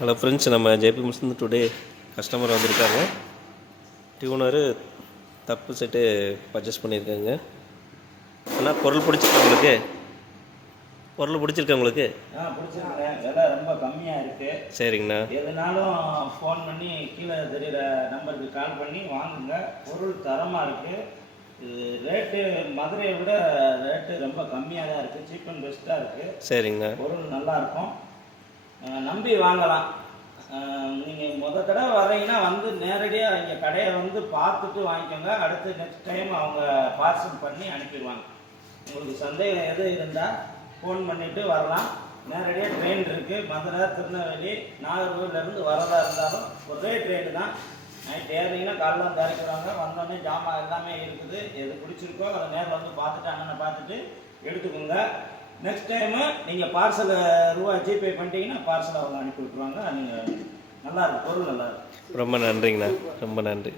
Hello friends, நம்ம JP machine today customer வந்திருக்காங்க. டியூனரு தப்பு செட்டு பர்ச்சேஸ் பண்ணியிருக்காங்க. ஆனால் பொருள் பிடிச்சிருக்கா உங்களுக்கு? பொருள் பிடிச்சிருக்கா உங்களுக்கு? பிடிச்சிருக்கேன். விலை ரொம்ப கம்மியாக இருக்குது. சரிங்கண்ணா. எதுனாலும் ஃபோன் பண்ணி கீழே தெரிகிற நம்பருக்கு கால் பண்ணி வாங்குங்க. பொருள் தரமாக இருக்குது. இது ரேட்டு மதுரையை விட ரேட்டு ரொம்ப கம்மியாக தான் இருக்குது. சீப் அண்ட் பெஸ்ட்டாக இருக்குது. சரிங்கண்ணா. பொருள் நல்லாயிருக்கும், நம்பி வாங்கலாம். நீங்கள் முத தடவை வர்றீங்கன்னா வந்து நேரடியாக இங்கே கடையை வந்து பார்த்துட்டு வாங்கிக்கோங்க. அடுத்து நெக்ஸ்ட் டைம் அவங்க பார்சல் பண்ணி அனுப்பிடுவாங்க. உங்களுக்கு சந்தேகம் எது இருந்தால் ஃபோன் பண்ணிவிட்டு வரலாம். நேரடியாக ட்ரெயின் இருக்குது. மதுரை, திருநெல்வேலி, நாகர்கோவிலேருந்து வரதா இருந்தாலும் ஒரே ட்ரெயின் தான். நைட் ஏறிங்கன்னா காலைல வந்து இறக்கிடுவாங்க. வந்தோடனே ஜாமான் எல்லாமே இருக்குது. எது பிடிச்சிருக்கோ அதை நேரில் வந்து பார்த்துட்டு அண்ணனை பார்த்துட்டு எடுத்துக்கோங்க. நெக்ஸ்ட் டைமு நீங்கள் பார்சலை ரூபா ஜிபே பண்ணிட்டீங்கன்னா பார்சலை அவங்க அனுப்பி விட்ருவாங்க. நீங்கள் நல்லாயிருக்கும், பொருள் நல்லாயிருக்கும். ரொம்ப நன்றிங்கண்ணா, ரொம்ப நன்றி.